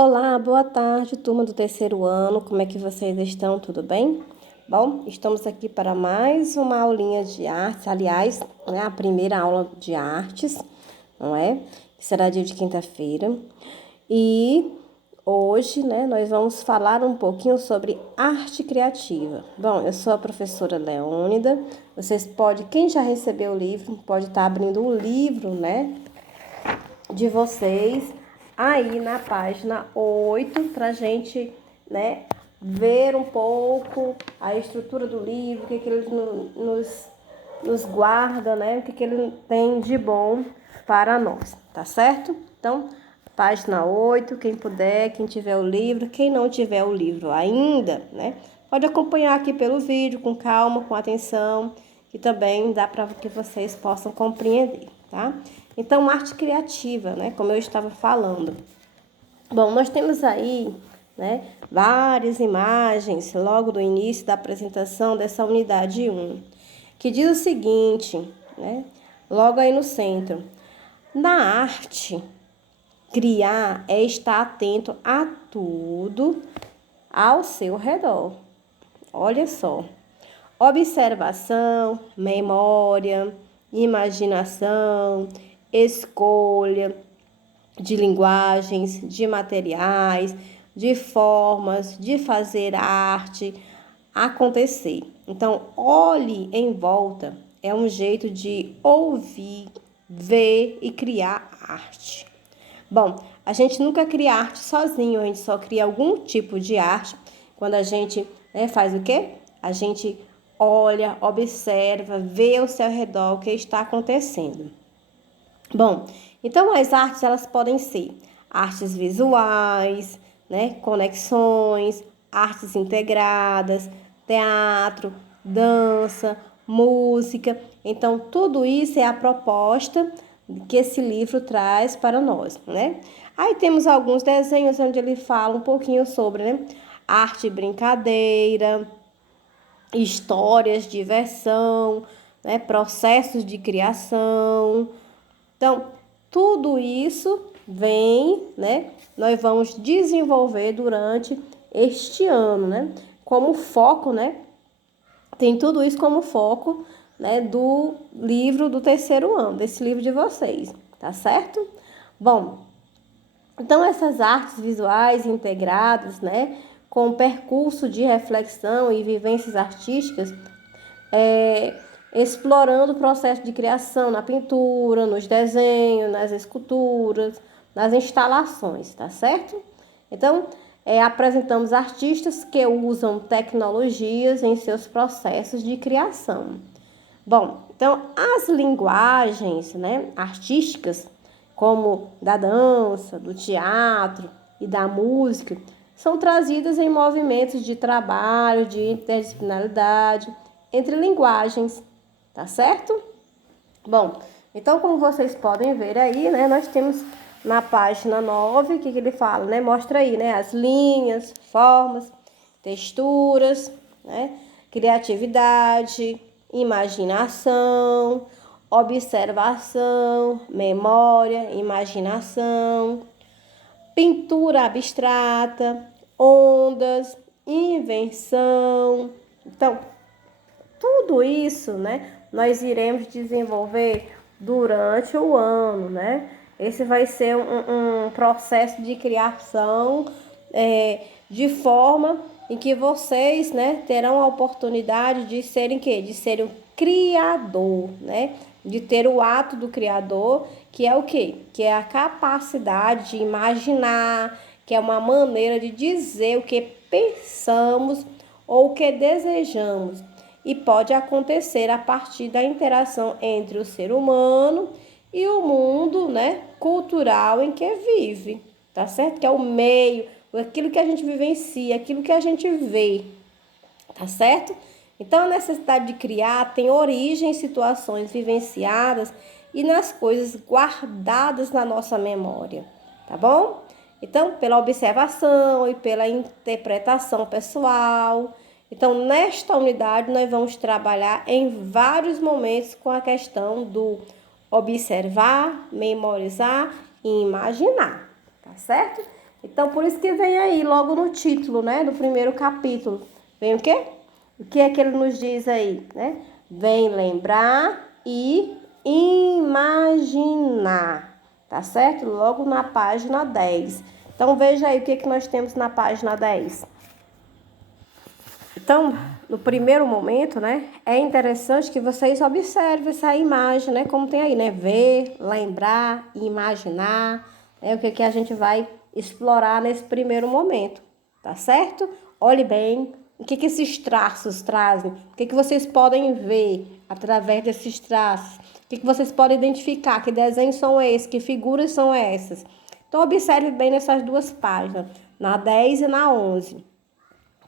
Olá, boa tarde, turma do terceiro ano, como é que vocês estão? Tudo bem? Bom, estamos aqui para mais uma aulinha de artes, aliás, né, a primeira aula de artes, não é? Que será dia de quinta-feira. E hoje, né, nós vamos falar um pouquinho sobre arte criativa. Bom, eu sou a professora Leônida, vocês podem, quem já recebeu o livro, pode estar abrindo o livro, né, de vocês aí na página 8 para a gente, né, ver um pouco a estrutura do livro, o que ele nos guarda, né, o que ele tem de bom para nós, tá certo? Então, página 8, quem puder, quem tiver o livro, quem não tiver o livro ainda, né, pode acompanhar aqui pelo vídeo com calma, com atenção, que também dá para que vocês possam compreender, tá? Então, arte criativa, né, como eu estava falando. Bom, nós temos aí, né, várias imagens logo do início da apresentação dessa unidade 1, que diz o seguinte, né, logo aí no centro: na arte, criar é estar atento a tudo ao seu redor. Olha só. Observação, memória, imaginação, escolha de linguagens, de materiais, de formas de fazer arte acontecer. Então, olhe em volta é um jeito de ouvir, ver e criar arte. Bom, a gente nunca cria arte sozinho, a gente só cria algum tipo de arte quando a gente, né, faz o quê? A gente olha, observa, vê ao seu redor o que está acontecendo. Bom, então as artes elas podem ser artes visuais, né, conexões, artes integradas, teatro, dança, música. Então tudo isso é a proposta que esse livro traz para nós, né? Aí temos alguns desenhos onde ele fala um pouquinho sobre, né, arte e brincadeira, histórias, diversão, né, processos de criação. Então, tudo isso vem, né? Nós vamos desenvolver durante este ano, né? Como foco, né? Tem tudo isso como foco, né? Do livro do terceiro ano, desse livro de vocês, tá certo? Bom, então essas artes visuais integradas, né? Com percurso de reflexão e vivências artísticas, explorando o processo de criação na pintura, nos desenhos, nas esculturas, nas instalações, tá certo? Então, apresentamos artistas que usam tecnologias em seus processos de criação. Bom, então as linguagens, né, artísticas, como da dança, do teatro e da música, são trazidas em movimentos de trabalho, de interdisciplinaridade entre linguagens, tá certo? Bom, então como vocês podem ver aí, né, nós temos na página 9, o que ele fala, né? Mostra aí, né, as linhas, formas, texturas, né, criatividade, imaginação, observação, memória, imaginação, pintura abstrata, ondas, invenção. Então, tudo isso, né, nós iremos desenvolver durante o ano, né? Esse vai ser um processo de criação de forma em que vocês, né, terão a oportunidade de serem quê? De serem um criador, né? De ter o ato do criador, que é o quê? Que é a capacidade de imaginar, que é uma maneira de dizer o que pensamos ou o que desejamos. E pode acontecer a partir da interação entre o ser humano e o mundo, né, cultural em que vive, tá certo? Que é o meio, aquilo que a gente vivencia, aquilo que a gente vê, tá certo? Então, a necessidade de criar tem origem em situações vivenciadas e nas coisas guardadas na nossa memória, tá bom? Então, pela observação e pela interpretação pessoal. Então, nesta unidade, nós vamos trabalhar em vários momentos com a questão do observar, memorizar e imaginar, tá certo? Então, por isso que vem aí, logo no título, né, do primeiro capítulo. Vem o quê? O que é que ele nos diz aí, né? Vem lembrar e imaginar, tá certo? Logo na página 10. Então, veja aí o que é que nós temos na página 10. Então, no primeiro momento, né, é interessante que vocês observem essa imagem, né, como tem aí, né, ver, lembrar, imaginar, né, o que que a gente vai explorar nesse primeiro momento, tá certo? Olhe bem, o que que esses traços trazem, o que que vocês podem ver através desses traços, o que que vocês podem identificar, que desenhos são esses, que figuras são essas. Então, observe bem nessas duas páginas, na 10 e na 11.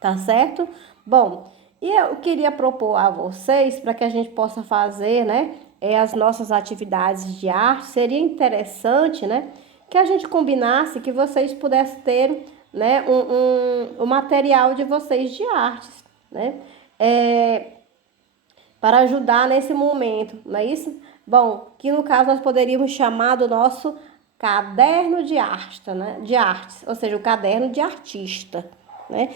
Tá certo? Bom, e eu queria propor a vocês, para que a gente possa fazer, né, as nossas atividades de arte, seria interessante, né, que a gente combinasse que vocês pudessem ter, né, o material de vocês de artes, né, para ajudar nesse momento, não é isso? Bom, que no caso nós poderíamos chamar do nosso caderno de arte, né, de artes, ou seja, o caderno de artista, né?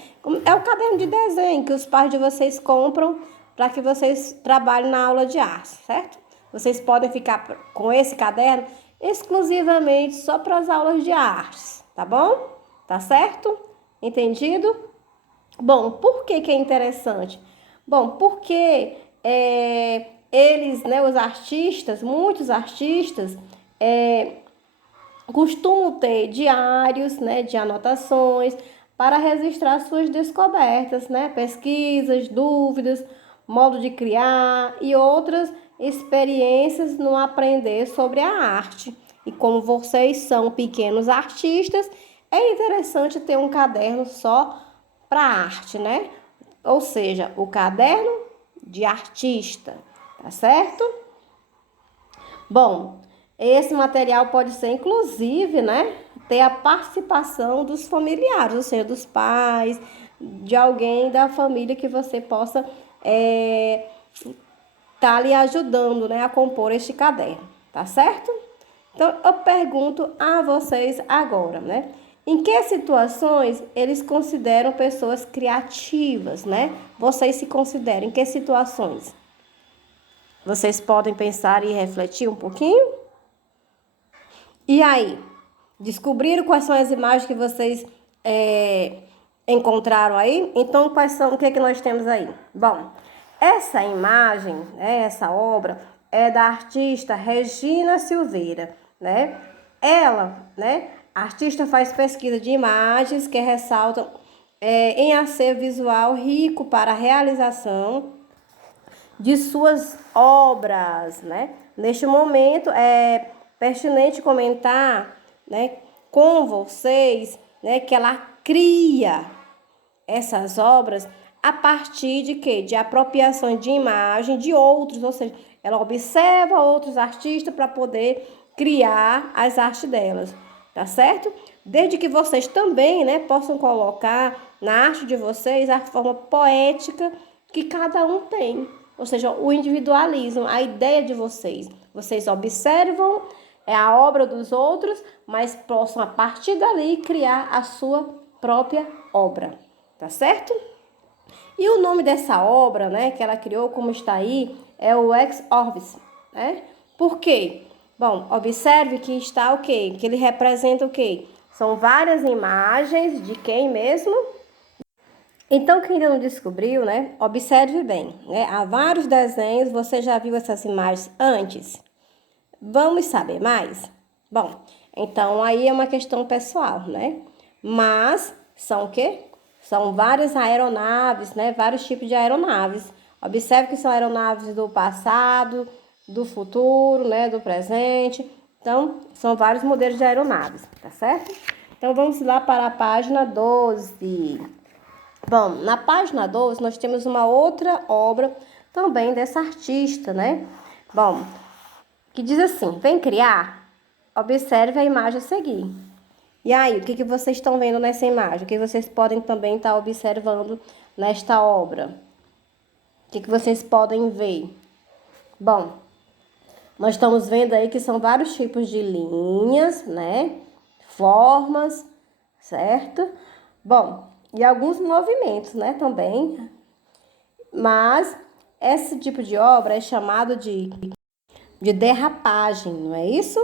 É o caderno de desenho que os pais de vocês compram para que vocês trabalhem na aula de arte, certo? Vocês podem ficar com esse caderno exclusivamente só para as aulas de artes, tá bom? Tá certo? Entendido? Bom, por que que é interessante? Bom, porque eles, né, os artistas, muitos artistas, costumam ter diários, né, de anotações para registrar suas descobertas, né, pesquisas, dúvidas, modo de criar e outras experiências no aprender sobre a arte. E como vocês são pequenos artistas, é interessante ter um caderno só para arte, né? Ou seja, o caderno de artista, tá certo? Bom, esse material pode ser, inclusive, né, ter a participação dos familiares, ou seja, dos pais, de alguém da família que você possa tá lhe ajudando, né, a compor este caderno, tá certo? Então, eu pergunto a vocês agora, né? Em que situações eles consideram pessoas criativas, né? Vocês se consideram em que situações? Vocês podem pensar e refletir um pouquinho? E aí? Descobriram quais são as imagens que vocês encontraram aí? Então, quais são, o que é que nós temos aí? Bom, essa imagem, né, essa obra, é da artista Regina Silveira, né? Ela, né, a artista faz pesquisa de imagens que ressaltam em acervo visual rico para a realização de suas obras, né? Neste momento é pertinente comentar, né, com vocês, né, que ela cria essas obras a partir de quê? De apropriações de imagem de outros, ou seja, ela observa outros artistas para poder criar as artes delas, tá certo? Desde que vocês também, né, possam colocar na arte de vocês a forma poética que cada um tem, ou seja, o individualismo, a ideia de vocês. Vocês observam a obra dos outros, mas possam a partir dali criar a sua própria obra, tá certo? E o nome dessa obra, né, que ela criou, como está aí, é o Ex Orbis, né? Por quê? Bom, observe que está o quê? Que ele representa o quê? São várias imagens de quem mesmo? Então, quem ainda não descobriu, né, observe bem, né? Há vários desenhos, você já viu essas imagens antes? Vamos saber mais? Bom, então aí é uma questão pessoal, né? Mas são o quê? São várias aeronaves, né? Vários tipos de aeronaves. Observe que são aeronaves do passado, do futuro, né? Do presente. Então, são vários modelos de aeronaves, tá certo? Então, vamos lá para a página 12. Bom, na página 12 nós temos uma outra obra também dessa artista, né? Bom, que diz assim, vem criar, observe a imagem a seguir. E aí, o que vocês estão vendo nessa imagem? O que vocês podem também estar observando nesta obra? O que vocês podem ver? Bom, nós estamos vendo aí que são vários tipos de linhas, né? Formas, certo? Bom, e alguns movimentos, né, também. Mas esse tipo de obra é chamado de derrapagem, não é isso?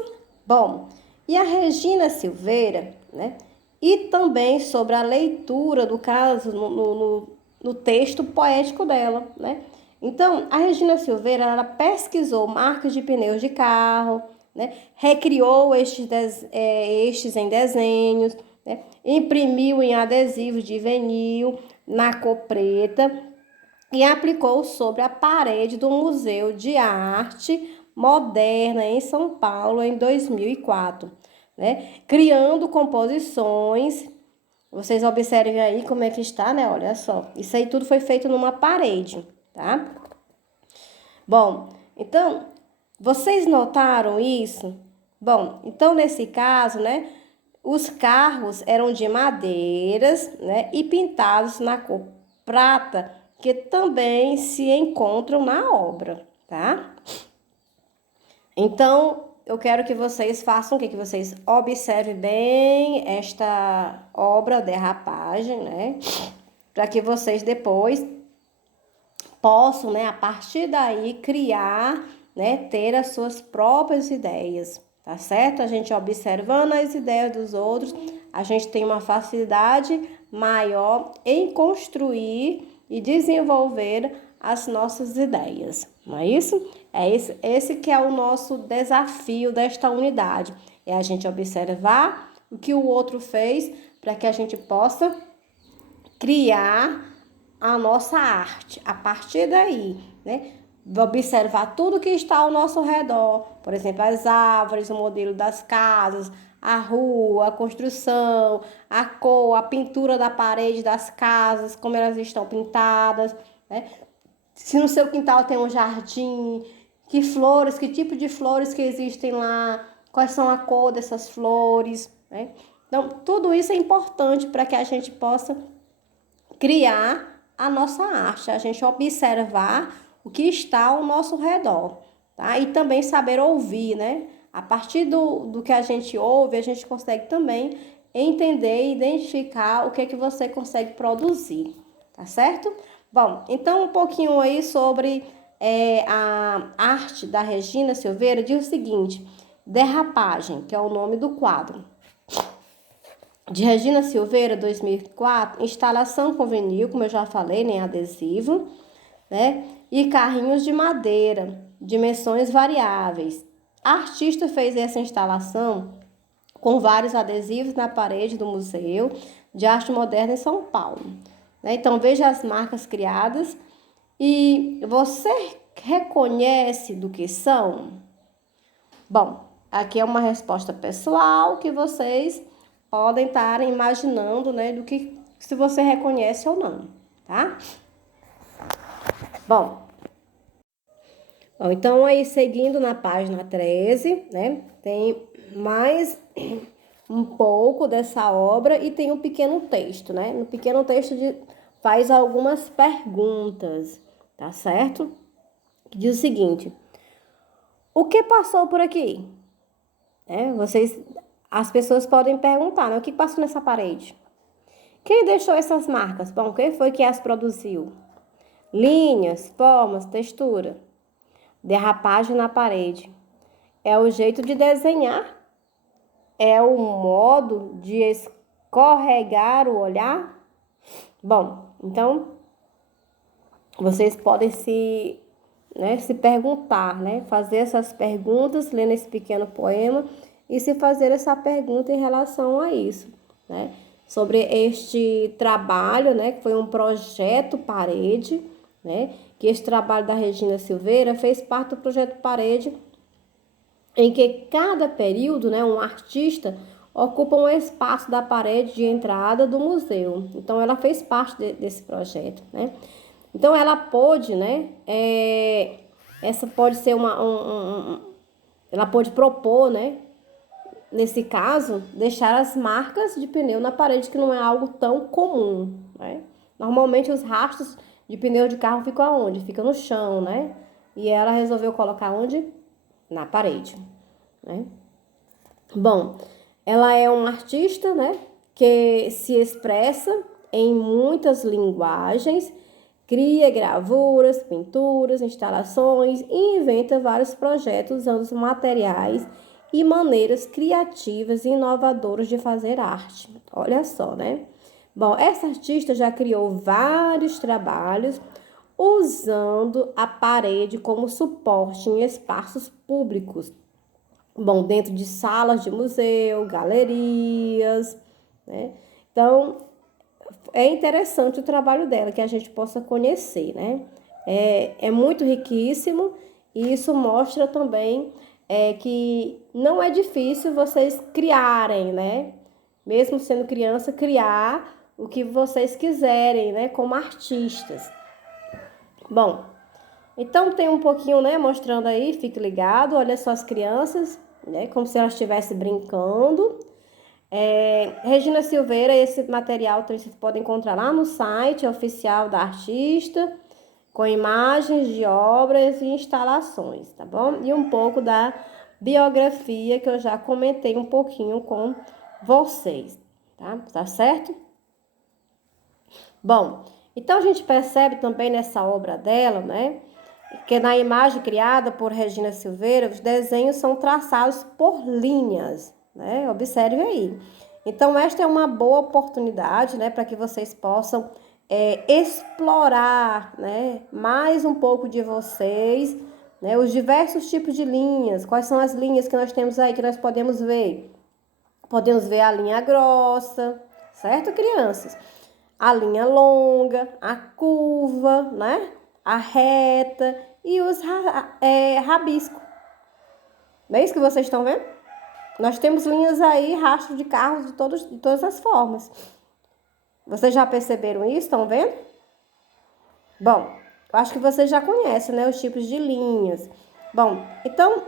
Bom, e a Regina Silveira, né? E também sobre a leitura do caso no texto poético dela, né? Então, a Regina Silveira, ela pesquisou marcas de pneus de carro, né? Recriou estes em desenhos, né? Imprimiu em adesivos de vinil na cor preta e aplicou sobre a parede do Museu de Arte Moderna em São Paulo em 2004, né? Criando composições. Vocês observem aí como é que está, né? Olha só, isso aí tudo foi feito numa parede, tá? Bom, então, vocês notaram isso? Bom, então nesse caso, né, os carros eram de madeiras, né, e pintados na cor prata, que também se encontram na obra, tá? Então, eu quero que vocês façam o que? Que vocês observem bem esta obra Derrapagem, né? Para que vocês depois possam, né, a partir daí, criar, né, ter as suas próprias ideias, tá certo? A gente observando as ideias dos outros, a gente tem uma facilidade maior em construir e desenvolver as nossas ideias, não é isso? Esse que é o nosso desafio desta unidade, é a gente observar o que o outro fez para que a gente possa criar a nossa arte. A partir daí, né? Observar tudo que está ao nosso redor, por exemplo, as árvores, o modelo das casas, a rua, a construção, a cor, a pintura da parede das casas, como elas estão pintadas, né? Se no seu quintal tem um jardim, que flores, que tipo de flores que existem lá, quais são a cor dessas flores, né? Então, tudo isso é importante para que a gente possa criar a nossa arte, a gente observar o que está ao nosso redor, tá? E também saber ouvir, né? A partir do que a gente ouve, a gente consegue também entender e identificar o que é que você consegue produzir, tá certo? Bom, então um pouquinho aí sobre a arte da Regina Silveira diz o seguinte: Derrapagem, que é o nome do quadro. De Regina Silveira, 2004, instalação com vinil, como eu já falei, nem adesivo, né? E carrinhos de madeira, dimensões variáveis. A artista fez essa instalação com vários adesivos na parede do Museu de Arte Moderna em São Paulo, né? Então, veja as marcas criadas e você reconhece do que são? Bom, aqui é uma resposta pessoal que vocês podem estar imaginando, né, do que se você reconhece ou não, tá? Bom, então aí seguindo na página 13, né, tem mais um pouco dessa obra e tem um pequeno texto, né? No pequeno texto faz algumas perguntas, tá certo? Que diz o seguinte: o que passou por aqui? As pessoas podem perguntar, né? O que passou nessa parede? Quem deixou essas marcas? Bom, quem foi que as produziu? Linhas, formas, textura. Derrapagem na parede. É o jeito de desenhar? É o modo de escorregar o olhar? Bom, então, vocês podem se perguntar, né? Fazer essas perguntas, lendo esse pequeno poema e se fazer essa pergunta em relação a isso, né? Sobre este trabalho, né? Que foi um projeto Parede, né? Que esse trabalho da Regina Silveira fez parte do projeto Parede, em que cada período, né? Um artista ocupa um espaço da parede de entrada do museu. Então, ela fez parte desse projeto, né? Então, ela pôde, né? Essa pode ser ela pode propor, né? Nesse caso, deixar as marcas de pneu na parede, que não é algo tão comum, né? Normalmente, os rastros de pneu de carro ficam aonde? Fica no chão, né? E ela resolveu colocar onde? Na parede, né? Bom, ela é uma artista, né? que se expressa em muitas linguagens, cria gravuras, pinturas, instalações e inventa vários projetos usando os materiais e maneiras criativas e inovadoras de fazer arte. Olha só, né? Bom, essa artista já criou vários trabalhos usando a parede como suporte em espaços públicos. Bom, dentro de salas de museu, galerias, né? Então, é interessante o trabalho dela, que a gente possa conhecer, né? É muito riquíssimo e isso mostra também que não é difícil vocês criarem, né? Mesmo sendo criança, criar o que vocês quiserem, né? Como artistas. Bom, então tem um pouquinho, né? Mostrando aí, fique ligado, olha só as crianças, né? Como se elas estivessem brincando. Regina Silveira, esse material vocês podem encontrar lá no site oficial da artista, com imagens de obras e instalações, tá bom? E um pouco da biografia que eu já comentei um pouquinho com vocês, tá? Tá certo? Bom, então a gente percebe também nessa obra dela, né? Que na imagem criada por Regina Silveira, os desenhos são traçados por linhas, né? Observe aí. Então, esta é uma boa oportunidade, né, para que vocês possam explorar, né, mais um pouco de vocês, né, os diversos tipos de linhas. Quais são as linhas que nós temos aí que nós podemos ver? Podemos ver a linha grossa, certo, crianças? A linha longa, a curva, né? A reta e os rabiscos. Não é isso que vocês estão vendo? Nós temos linhas aí, rastro de carros de todas as formas. Vocês já perceberam isso? Estão vendo? Bom, eu acho que vocês já conhecem, né? Os tipos de linhas. Bom, então,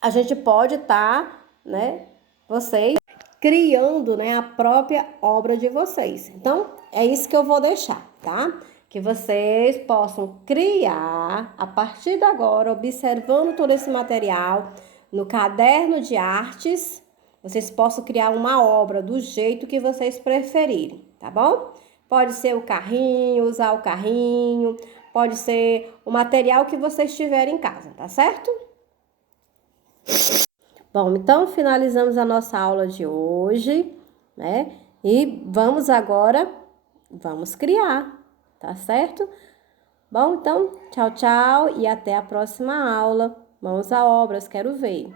a gente pode estar, né? Vocês criando, né? A própria obra de vocês. Então, é isso que eu vou deixar, tá? Que vocês possam criar, a partir de agora, observando todo esse material, no caderno de artes, vocês possam criar uma obra do jeito que vocês preferirem, tá bom? Pode ser o carrinho, usar o carrinho, pode ser o material que vocês tiverem em casa, tá certo? Bom, então finalizamos a nossa aula de hoje, né? E vamos agora, vamos criar, tá certo? Bom, então, tchau, tchau e até a próxima aula. Mãos à obras, quero ver.